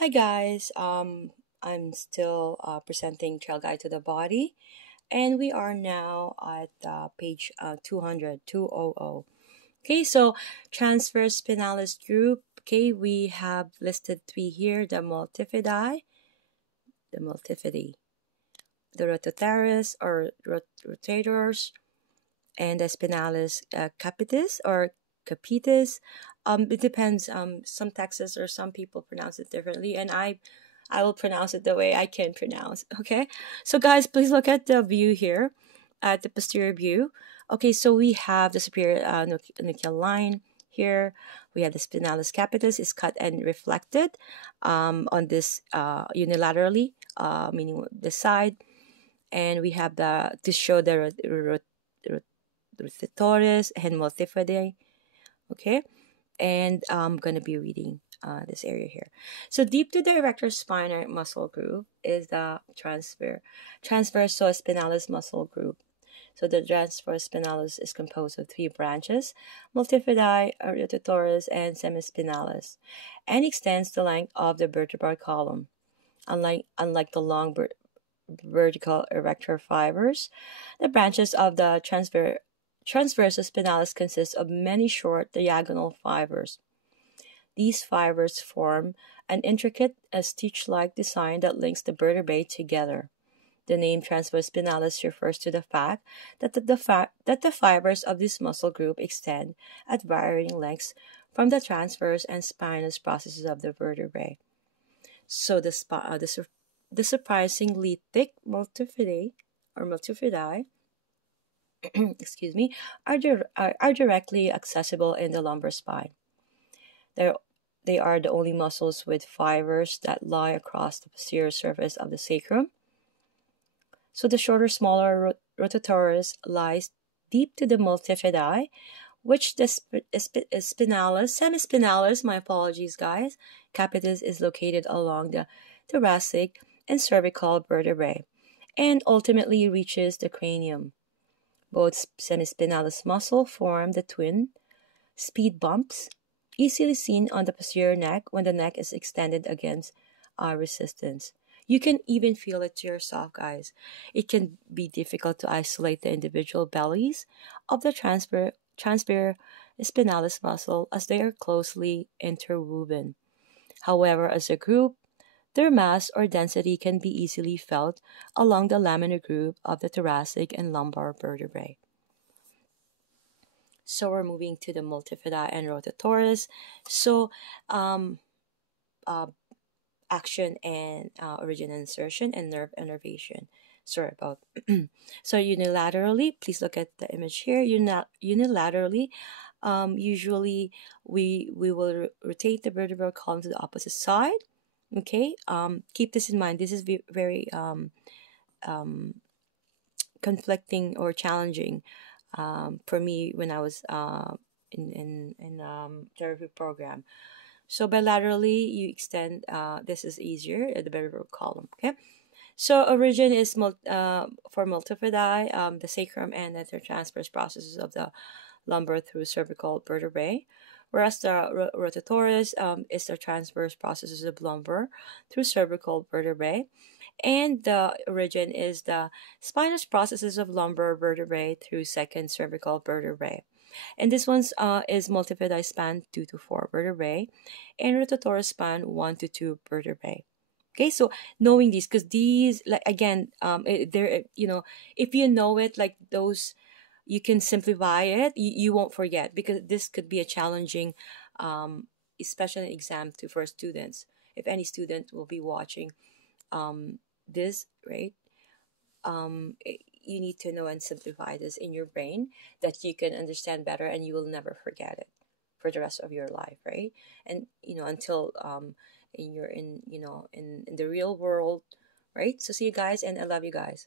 Hi guys, I'm still presenting Trailguide to the Body, and we are now at page 200, 200. Okay, so transverse spinalis group. Okay, we have listed three here: the multifidi, the rotatorus or rotators, and the spinalis capitis or capitis. It depends. Some Texas or some people pronounce it differently, and I will pronounce it the way I can pronounce. Okay, so guys, please look at the view here, at the posterior view. Okay, so we have the superior nuchal line here. We have the spinalis capitis is cut and reflected on this unilaterally, meaning the side, and we have the to show the rotatorus and multifidi. Okay, and I'm gonna be reading this area here. So deep to the erector spinae muscle group is the transversospinalis muscle group. So the transversospinalis is composed of three branches: multifidi, rotatorus, and semispinalis, and extends the length of the vertebral column. Unlike the long vertical erector fibers, the branches of the transversospinalis consist of many short diagonal fibers. These fibers form an intricate stitch-like design that links the vertebrae together. The name transversospinalis refers to the fact that the fibers of this muscle group extend at varying lengths from the transverse and spinous processes of the vertebrae. So the surprisingly thick multifidi excuse me, are directly accessible in the lumbar spine. They are the only muscles with fibers that lie across the posterior surface of the sacrum. So the shorter, smaller rotatorus lies deep to the multifidi, which the semispinalis, my apologies guys, capitis is located along the thoracic and cervical vertebrae, and ultimately reaches the cranium. Both semispinalis muscle form the twin speed bumps, easily seen on the posterior neck when the neck is extended against resistance. You can even feel it to yourself, guys. It can be difficult to isolate the individual bellies of the transversospinalis muscle as they are closely interwoven. However, as a group, their mass or density can be easily felt along the laminar group of the thoracic and lumbar vertebrae. So we're moving to the multifidi and rotatorus. So action and origin and insertion and nerve innervation. Sorry about so unilaterally, please look at the image here. Unilaterally, usually we will rotate the vertebral column to the opposite side. Okay, keep this in mind. This is very conflicting or challenging for me when I was in therapy program. So bilaterally, you extend. This is easier at the vertebral column. Okay, so origin is for multifidi, the sacrum and the transverse processes of the lumbar through cervical vertebrae, whereas the rotatorus is the transverse processes of lumbar through cervical vertebrae, and the origin is the spinous processes of lumbar vertebrae through second cervical vertebrae. And this one's is multifidi span 2 to 4 vertebrae, and rotatorus span 1 to 2 vertebrae. Okay, so knowing these, because these, like again, they're if you know it, like those, you can simplify it. You won't forget, because this could be a challenging, especially exam for students. If any student will be watching this, right? You need to know and simplify this in your brain that you can understand better, and you will never forget it for the rest of your life, right? And until in the real world, right? So see you guys, and I love you guys.